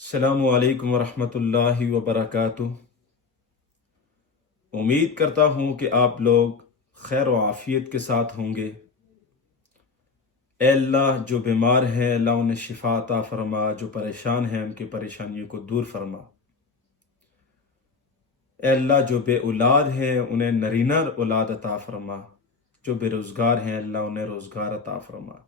السلام علیکم ورحمۃ اللہ وبرکاتہ۔ امید کرتا ہوں کہ آپ لوگ خیر و عافیت کے ساتھ ہوں گے۔ اے اللہ، جو بیمار ہیں اللہ انہیں شفا عطا فرما، جو پریشان ہیں ان کی پریشانیوں کو دور فرما۔ اے اللہ، جو بے اولاد ہیں انہیں نرینہ اولاد عطا فرما، جو بے روزگار ہیں اللہ انہیں روزگار عطا فرما۔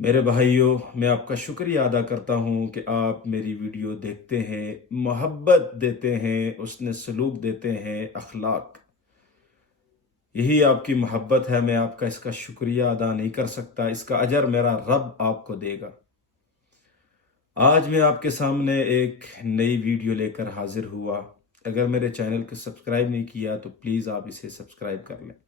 میرے بھائیوں، میں آپ کا شکریہ ادا کرتا ہوں کہ آپ میری ویڈیو دیکھتے ہیں، محبت دیتے ہیں، حسن سلوک دیتے ہیں، اخلاق۔ یہی آپ کی محبت ہے، میں آپ کا اس کا شکریہ ادا نہیں کر سکتا، اس کا اجر میرا رب آپ کو دے گا۔ آج میں آپ کے سامنے ایک نئی ویڈیو لے کر حاضر ہوا۔ اگر میرے چینل کو سبسکرائب نہیں کیا تو پلیز آپ اسے سبسکرائب کر لیں،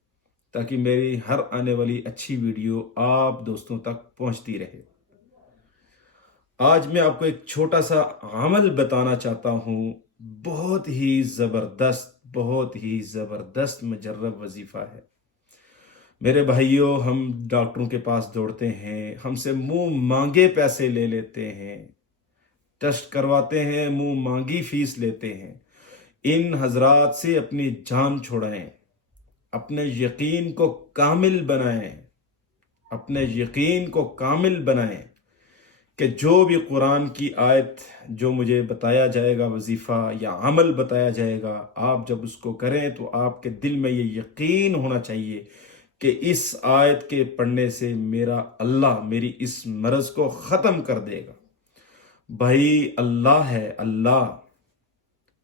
تاکہ میری ہر آنے والی اچھی ویڈیو آپ دوستوں تک پہنچتی رہے۔ آج میں آپ کو ایک چھوٹا سا عمل بتانا چاہتا ہوں، بہت ہی زبردست مجرب وظیفہ ہے۔ میرے بھائیوں، ہم ڈاکٹروں کے پاس دوڑتے ہیں، ہم سے منہ مانگے پیسے لے لیتے ہیں، ٹیسٹ کرواتے ہیں، منہ مانگی فیس لیتے ہیں۔ ان حضرات سے اپنی جان چھڑائیں، اپنے یقین کو کامل بنائیں، اپنے یقین کو کامل بنائیں کہ جو بھی قرآن کی آیت جو مجھے بتایا جائے گا، وظیفہ یا عمل بتایا جائے گا، آپ جب اس کو کریں تو آپ کے دل میں یہ یقین ہونا چاہیے کہ اس آیت کے پڑھنے سے میرا اللہ میری اس مرض کو ختم کر دے گا۔ بھائی، اللہ ہے، اللہ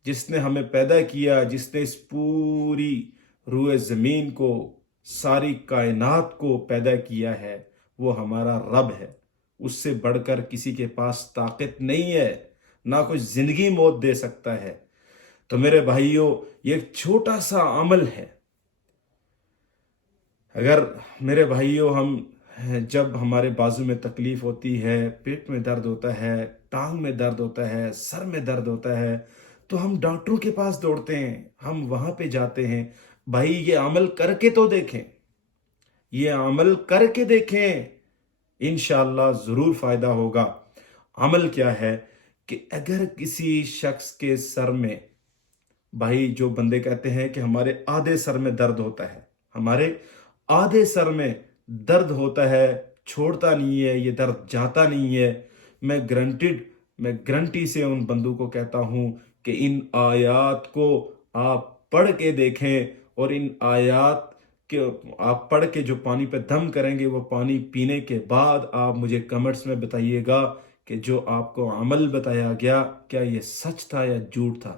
جس نے ہمیں پیدا کیا، جس نے اس پوری روئے زمین کو، ساری کائنات کو پیدا کیا ہے، وہ ہمارا رب ہے۔ اس سے بڑھ کر کسی کے پاس طاقت نہیں ہے، نہ کوئی زندگی موت دے سکتا ہے۔ تو میرے بھائیوں، یہ ایک چھوٹا سا عمل ہے۔ اگر میرے بھائیوں، جب ہمارے بازو میں تکلیف ہوتی ہے، پیٹ میں درد ہوتا ہے، ٹانگ میں درد ہوتا ہے، سر میں درد ہوتا ہے، تو ہم ڈاکٹروں کے پاس دوڑتے ہیں، ہم وہاں پہ جاتے ہیں۔ بھائی، یہ عمل کر کے تو دیکھیں، یہ عمل کر کے دیکھیں، انشاءاللہ ضرور فائدہ ہوگا۔ عمل کیا ہے کہ اگر کسی شخص کے سر میں، بھائی جو بندے کہتے ہیں کہ ہمارے آدھے سر میں درد ہوتا ہے، ہمارے آدھے سر میں درد ہوتا ہے، چھوڑتا نہیں ہے، یہ درد جاتا نہیں ہے، میں گرنٹی سے ان بندوں کو کہتا ہوں کہ ان آیات کو آپ پڑھ کے دیکھیں، اور ان آیات کہ آپ پڑھ کے جو پانی پہ دم کریں گے، وہ پانی پینے کے بعد آپ مجھے کمنٹس میں بتائیے گا کہ جو آپ کو عمل بتایا گیا کیا یہ سچ تھا یا جھوٹ تھا۔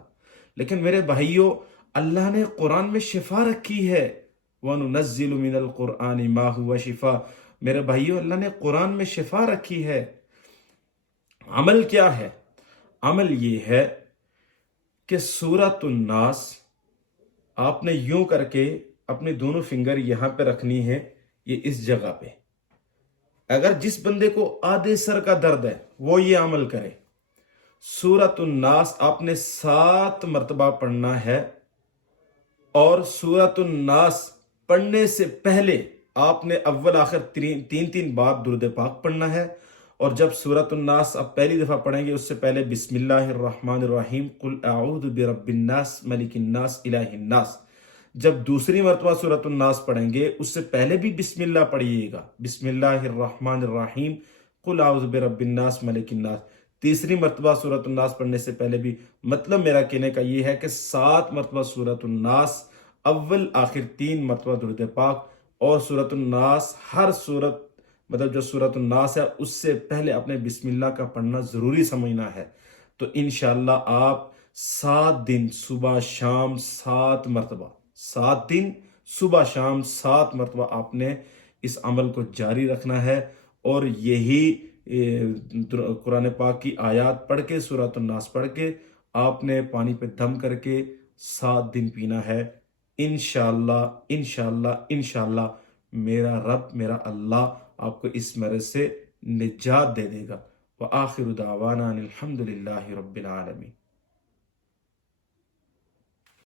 لیکن میرے بھائیوں، اللہ نے قرآن میں شفا رکھی ہے، وَنُنَزِّلُ مِنَ الْقُرْآنِ مَا هُوَ شِفَاء۔ میرے بھائیوں، اللہ نے قرآن میں شفا رکھی ہے۔ عمل کیا ہے؟ عمل یہ ہے کہ سورۃ الناس آپ نے یوں کر کے اپنے دونوں فنگر یہاں پہ رکھنی ہے، یہ اس جگہ پہ۔ اگر جس بندے کو آدھے سر کا درد ہے وہ یہ عمل کرے، سورۃ الناس آپ نے 7 مرتبہ پڑھنا ہے، اور سورۃ الناس پڑھنے سے پہلے آپ نے اول آخر 3 بار درود پاک پڑھنا ہے۔ اور جب سورۃ الناس آپ پہلی دفعہ پڑھیں گے، اس سے پہلے بسم اللہ الرحمن الرحیم، قل اعوذ برب الناس ملک الناس الہ الناس۔ جب دوسری مرتبہ سورۃ الناس پڑھیں گے، اس سے پہلے بھی بسم اللہ پڑھیے گا، بسم اللہ الرحمن الرحیم، قل اعوذ برب الناس ملک الناس۔ تیسری مرتبہ سورۃ الناس پڑھنے سے پہلے بھی، مطلب میرا کہنے کا یہ ہے کہ 7 مرتبہ سورۃ الناس، اول آخر 3 مرتبہ درود پاک، اور سورۃ الناس ہر سورت، مطلب جو سورۃ الناس ہے اس سے پہلے اپنے بسم اللہ کا پڑھنا ضروری سمجھنا ہے۔ تو انشاءاللہ آپ 7 دن صبح شام 7 مرتبہ، 7 دن صبح شام 7 مرتبہ آپ نے اس عمل کو جاری رکھنا ہے، اور یہی قرآن پاک کی آیات پڑھ کے، سورۃ الناس پڑھ کے آپ نے پانی پہ دم کر کے 7 دن پینا ہے۔ انشاءاللہ انشاءاللہ انشاءاللہ میرا رب، میرا اللہ آپ کو اس مرض سے نجات دے دے گا۔ وآخر دعوانا ان الحمد للہ رب العالمین۔